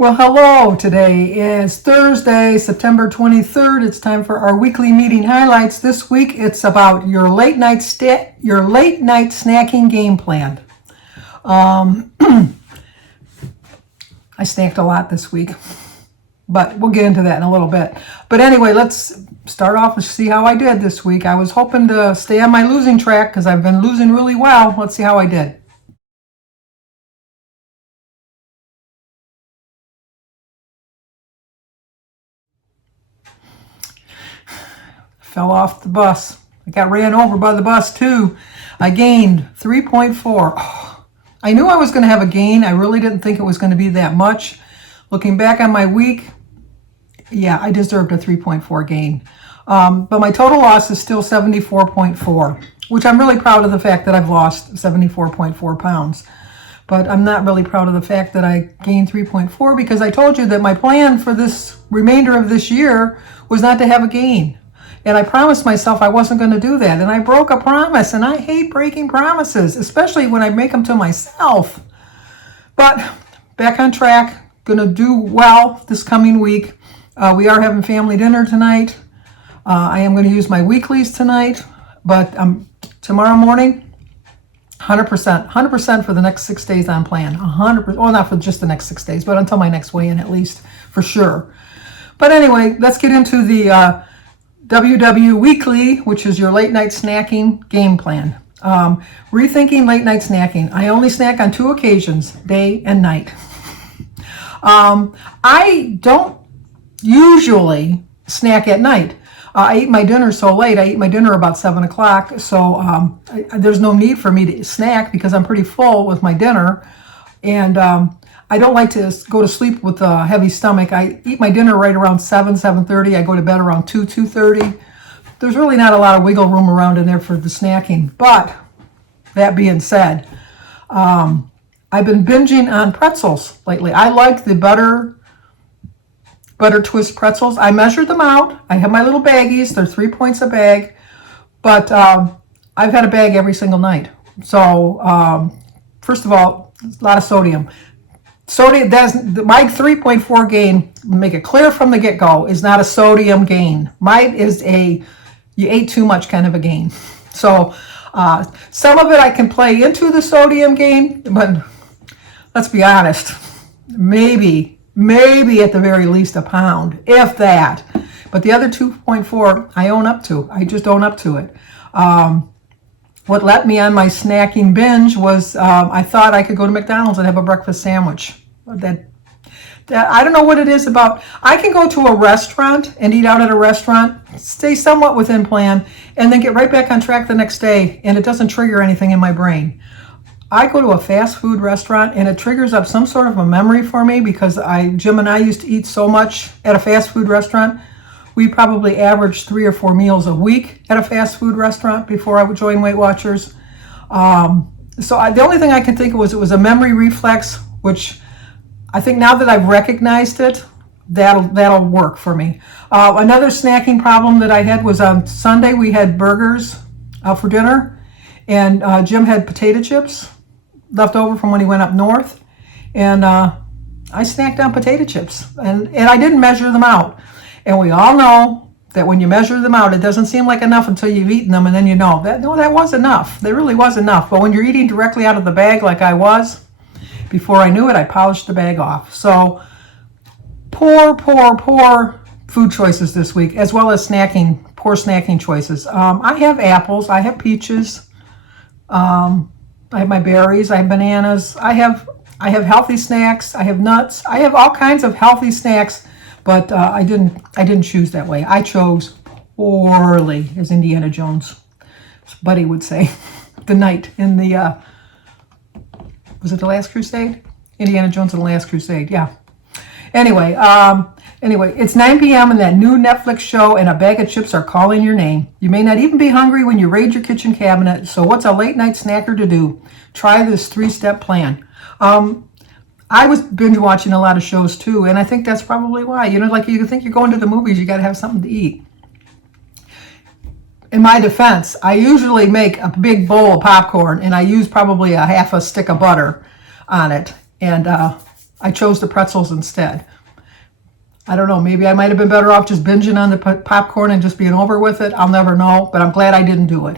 Well, hello. Today is Thursday, September 23rd. It's time for our weekly meeting highlights. This week, it's about your late night snacking game plan. I snacked a lot this week, but we'll get into that in a little bit. But anyway, let's start off and see how I did this week. I was hoping to stay on my losing track because I've been losing really well. Let's see how I did. Fell off the bus. I got ran over by the bus too. I gained 3.4. Oh, I knew I was going to have a gain. I really didn't think it was going to be that much. Looking back on my week, yeah, I deserved a 3.4 gain. But my total loss is still 74.4, which I'm really proud of the fact that I've lost 74.4 pounds. But I'm not really proud of the fact that I gained 3.4 because I told you that my plan for this remainder of this year was not to have a gain. And I promised myself I wasn't going to do that. And I broke a promise. And I hate breaking promises, especially when I make them to myself. But back on track. Going to do well this coming week. We are having family dinner tonight. I am going to use my weeklies tonight. But tomorrow morning, 100% for the next 6 days on plan. 100%. Well, not for just the next 6 days, but until my next weigh-in at least, for sure. But anyway, let's get into the WW Weekly, which is your late night snacking game plan. Rethinking late night snacking. I only snack on 2 occasions, day and night. I don't usually snack at night. I eat my dinner so late. I eat my dinner about 7 o'clock, so there's no need for me to snack because I'm pretty full with my dinner. And I don't like to go to sleep with a heavy stomach. I eat my dinner right around 7:30. I go to bed around 2:30. There's really not a lot of wiggle room around in there for the snacking. But that being said, I've been binging on pretzels lately. I like the butter twist pretzels. I measured them out. I have my little baggies. They're 3 points a bag. But I've had a bag every single night. So first of all, a lot of sodium. Sodium, my 3.4 gain, make it clear from the get-go, is not a sodium gain. Mine is a you ate too much kind of a gain. So some of it I can play into the sodium gain, but let's be honest, maybe at the very least a pound, if that. But the other 2.4, I own up to. I just own up to it. What let me on my snacking binge was I thought I could go to McDonald's and have a breakfast sandwich. That I don't know what it is about. I can go to a restaurant and eat out at a restaurant, stay somewhat within plan, and then get right back on track the next day, and it doesn't trigger anything in my brain. I go to a fast food restaurant, and it triggers up some sort of a memory for me because Jim and I used to eat so much at a fast food restaurant. We probably averaged 3 or 4 meals a week at a fast food restaurant before I would join Weight Watchers. The only thing I can think of was it was a memory reflex, which I think now that I've recognized it, that'll work for me. Another snacking problem that I had was on Sunday we had burgers for dinner, and Jim had potato chips left over from when he went up north, and I snacked on potato chips, and I didn't measure them out. And we all know that when you measure them out, it doesn't seem like enough until you've eaten them, and then you know that was enough. That really was enough. But when you're eating directly out of the bag like I was, before I knew it, I polished the bag off. So poor food choices this week, as well as poor snacking choices. I have apples, I have peaches, I have my berries, I have bananas, I have healthy snacks, I have nuts, I have all kinds of healthy snacks. But I didn't choose that way. I chose poorly, as Indiana Jones' buddy would say, the knight in the, was it The Last Crusade? Indiana Jones and The Last Crusade, yeah. Anyway, it's 9 p.m. and that new Netflix show and a bag of chips are calling your name. You may not even be hungry when you raid your kitchen cabinet, so what's a late night snacker to do? Try this 3-step plan. I was binge watching a lot of shows too, and I think that's probably why. Like you think you're going to the movies, you got to have something to eat. In my defense, I usually make a big bowl of popcorn, and I use probably a half a stick of butter on it. And I chose the pretzels instead. I don't know, maybe I might have been better off just binging on the popcorn and just being over with it. I'll never know, but I'm glad I didn't do it.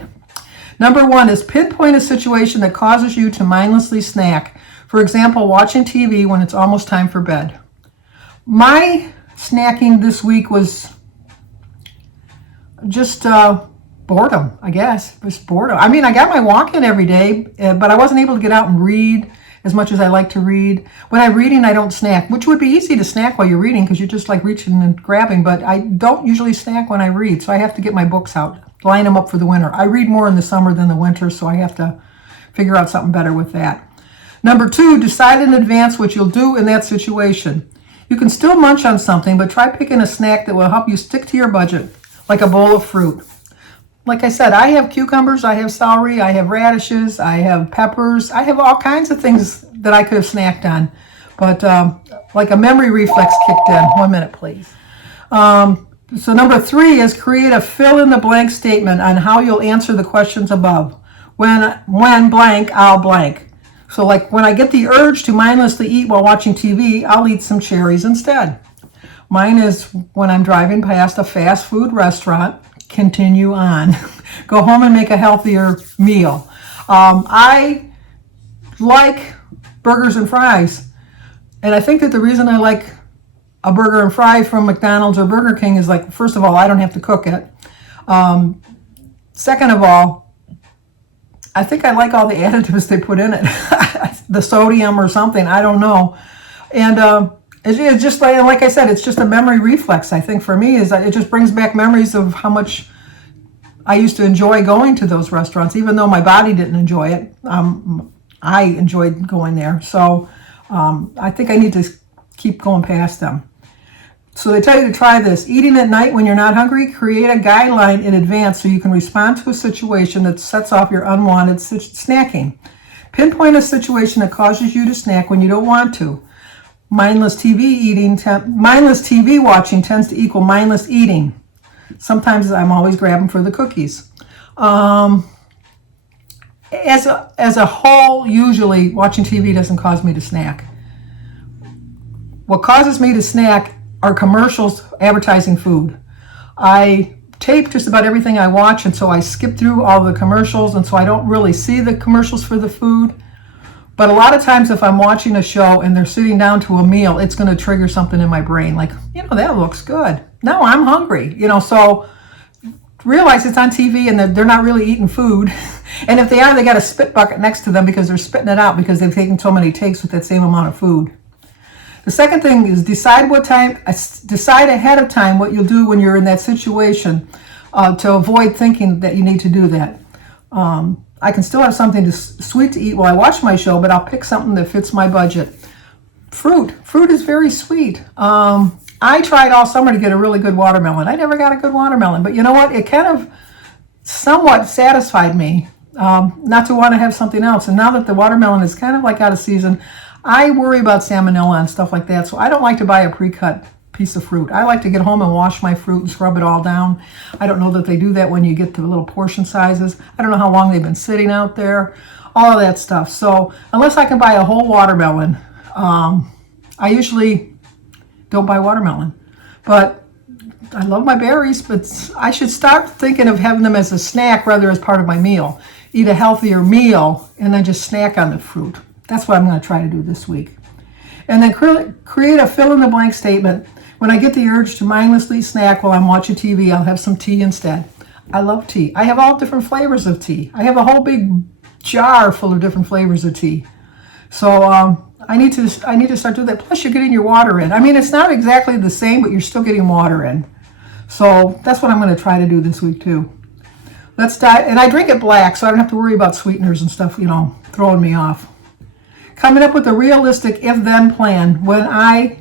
Number 1 is pinpoint a situation that causes you to mindlessly snack. For example, watching TV when it's almost time for bed. My snacking this week was just boredom, I guess. Just boredom. I mean, I got my walk in every day, but I wasn't able to get out and read as much as I like to read. When I'm reading, I don't snack, which would be easy to snack while you're reading because you're just like reaching and grabbing, but I don't usually snack when I read, so I have to get my books out, line them up for the winter. I read more in the summer than the winter, so I have to figure out something better with that. Number 2, decide in advance what you'll do in that situation. You can still munch on something, but try picking a snack that will help you stick to your budget, like a bowl of fruit. Like I said, I have cucumbers, I have celery, I have radishes, I have peppers, I have all kinds of things that I could have snacked on. But like a memory reflex kicked in. 1 minute, please. So number 3 is create a fill-in-the-blank statement on how you'll answer the questions above. When blank, I'll blank. So like when I get the urge to mindlessly eat while watching TV, I'll eat some cherries instead. Mine is when I'm driving past a fast food restaurant, continue on. Go home and make a healthier meal. I like burgers and fries. And I think that the reason I like a burger and fry from McDonald's or Burger King is like, first of all, I don't have to cook it. Second of all, I think I like all the additives they put in it. The sodium or something, I don't know. And it's just like I said, it's just a memory reflex, I think, for me, is that it just brings back memories of how much I used to enjoy going to those restaurants, even though my body didn't enjoy it. I enjoyed going there. So I think I need to keep going past them. So they tell you to try this. Eating at night when you're not hungry, create a guideline in advance so you can respond to a situation that sets off your unwanted snacking. Pinpoint a situation that causes you to snack when you don't want to. Mindless TV watching tends to equal mindless eating. Sometimes I'm always grabbing for the cookies. As a whole, usually watching TV doesn't cause me to snack. What causes me to snack are commercials advertising food. I tape just about everything I watch, and so I skip through all the commercials, and so I don't really see the commercials for the food. But a lot of times if I'm watching a show and they're sitting down to a meal, it's going to trigger something in my brain like, that looks good. Now I'm hungry, so realize it's on TV and they're not really eating food. And if they are, they got a spit bucket next to them because they're spitting it out because they've taken so many takes with that same amount of food. The second thing is decide ahead of time what you'll do when you're in that situation to avoid thinking that you need to do that. I can still have something sweet to eat while I watch my show, but I'll pick something that fits my budget. Fruit is very sweet. I tried all summer to get a really good watermelon. I never got a good watermelon, but you know what? It kind of somewhat satisfied me not to want to have something else. And now that the watermelon is kind of like out of season, I worry about salmonella and stuff like that, so I don't like to buy a pre-cut piece of fruit. I like to get home and wash my fruit and scrub it all down. I don't know that they do that when you get the little portion sizes. I don't know how long they've been sitting out there, all of that stuff. So unless I can buy a whole watermelon, I usually don't buy watermelon. But I love my berries, but I should start thinking of having them as a snack rather as part of my meal. Eat a healthier meal and then just snack on the fruit. That's what I'm going to try to do this week. And then create a fill-in-the-blank statement. When I get the urge to mindlessly snack while I'm watching TV, I'll have some tea instead. I love tea. I have all different flavors of tea. I have a whole big jar full of different flavors of tea. So I need to start doing that. Plus, you're getting your water in. I mean, it's not exactly the same, but you're still getting water in. So that's what I'm going to try to do this week too. Let's dive. And I drink it black, so I don't have to worry about sweeteners and stuff, throwing me off. Coming up with a realistic if-then plan, when I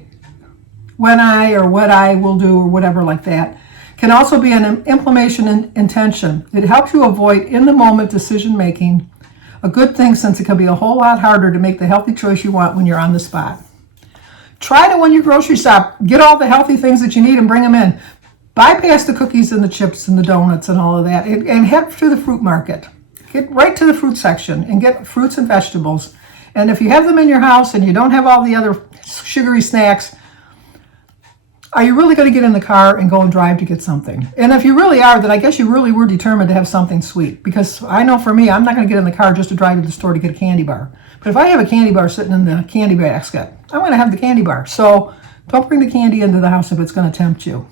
or what I will do or whatever like that, can also be an implementation intention. It helps you avoid in-the-moment decision-making, a good thing since it can be a whole lot harder to make the healthy choice you want when you're on the spot. Try to, when you grocery shop, get all the healthy things that you need and bring them in. Bypass the cookies and the chips and the donuts and all of that, and head to the fruit market. Get right to the fruit section and get fruits and vegetables. And if you have them in your house and you don't have all the other sugary snacks, are you really going to get in the car and go and drive to get something? And if you really are, then I guess you really were determined to have something sweet. Because I know for me, I'm not going to get in the car just to drive to the store to get a candy bar. But if I have a candy bar sitting in the candy basket, I'm going to have the candy bar. So don't bring the candy into the house if it's going to tempt you.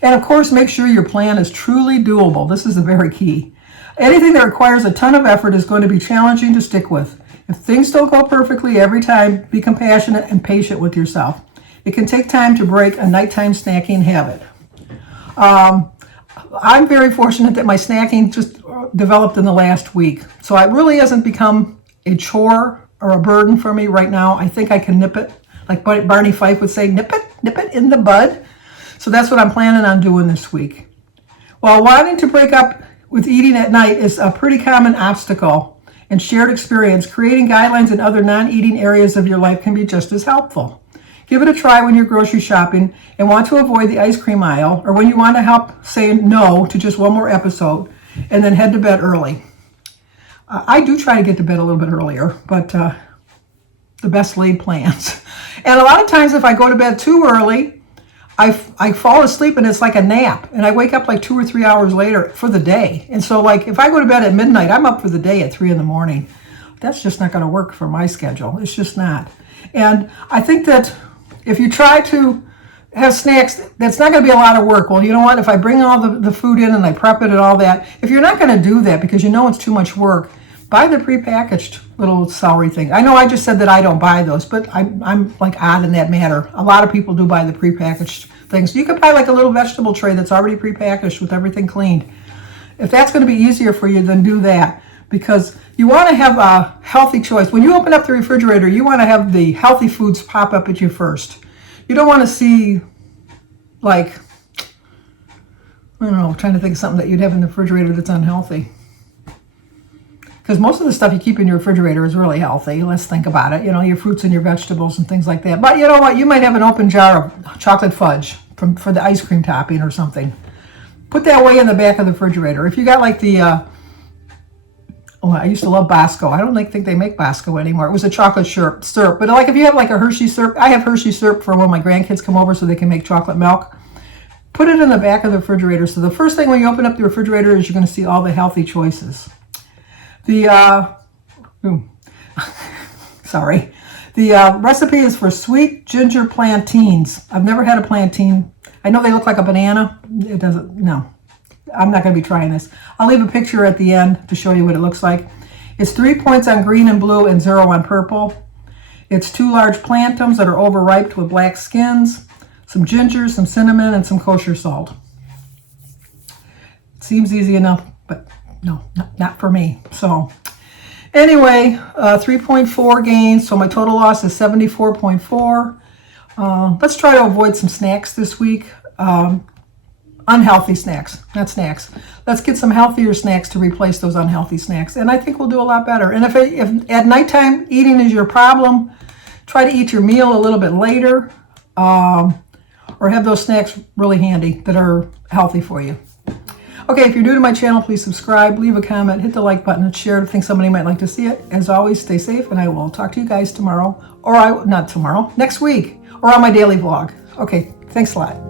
And of course, make sure your plan is truly doable. This is the very key. Anything that requires a ton of effort is going to be challenging to stick with. If things don't go perfectly every time, be compassionate and patient with yourself. It can take time to break a nighttime snacking habit. I'm very fortunate that my snacking just developed in the last week. So it really hasn't become a chore or a burden for me right now. I think I can nip it, like Barney Fife would say, nip it in the bud. So that's what I'm planning on doing this week. While wanting to break up with eating at night is a pretty common obstacle and shared experience, creating guidelines in other non-eating areas of your life can be just as helpful. Give it a try when you're grocery shopping and want to avoid the ice cream aisle, or when you want to help say no to just one more episode and then head to bed early. I do try to get to bed a little bit earlier, but the best laid plans. And a lot of times if I go to bed too early, I fall asleep and it's like a nap, and I wake up like 2 or 3 hours later for the day. And so like if I go to bed at midnight, I'm up for the day at 3 in the morning. That's just not going to work for my schedule. It's just not. And I think that if you try to have snacks, that's not going to be a lot of work. Well, you know what? If I bring all the food in and I prep it and all that, if you're not going to do that because you know it's too much work, buy the prepackaged little celery thing. I know I just said that I don't buy those, but I'm like odd in that matter. A lot of people do buy the prepackaged things. You could buy like a little vegetable tray that's already prepackaged with everything cleaned. If that's going to be easier for you, then do that, because you want to have a healthy choice. When you open up the refrigerator, you want to have the healthy foods pop up at you first. You don't want to see, like, I don't know, I'm trying to think of something that you'd have in the refrigerator that's unhealthy. Because most of the stuff you keep in your refrigerator is really healthy. Let's think about it. You know, your fruits and your vegetables and things like that. But you know what? You might have an open jar of chocolate fudge for the ice cream topping or something. Put that way in the back of the refrigerator. If you got like the, I used to love Bosco. I don't think they make Bosco anymore. It was a chocolate syrup. But like if you have like a Hershey syrup, I have Hershey syrup for when my grandkids come over so they can make chocolate milk. Put it in the back of the refrigerator. So the first thing when you open up the refrigerator is you're going to see all the healthy choices. The recipe is for sweet ginger plantains. I've never had a plantain. I know they look like a banana. It doesn't, no. I'm not going to be trying this. I'll leave a picture at the end to show you what it looks like. It's 3 points on green and blue and 0 on purple. It's 2 large plantains that are overripe with black skins, some ginger, some cinnamon, and some kosher salt. It seems easy enough, but no, not for me. So anyway, 3.4 gains. So my total loss is 74.4. Let's try to avoid some snacks this week. Unhealthy snacks, not snacks. Let's get some healthier snacks to replace those unhealthy snacks. And I think we'll do a lot better. And if at nighttime eating is your problem, try to eat your meal a little bit later, or have those snacks really handy that are healthy for you. Okay, if you're new to my channel, please subscribe, leave a comment, hit the like button, and share if you think somebody might like to see it. As always, stay safe, and I will talk to you guys tomorrow, or not tomorrow, next week, or on my daily vlog. Okay, thanks a lot.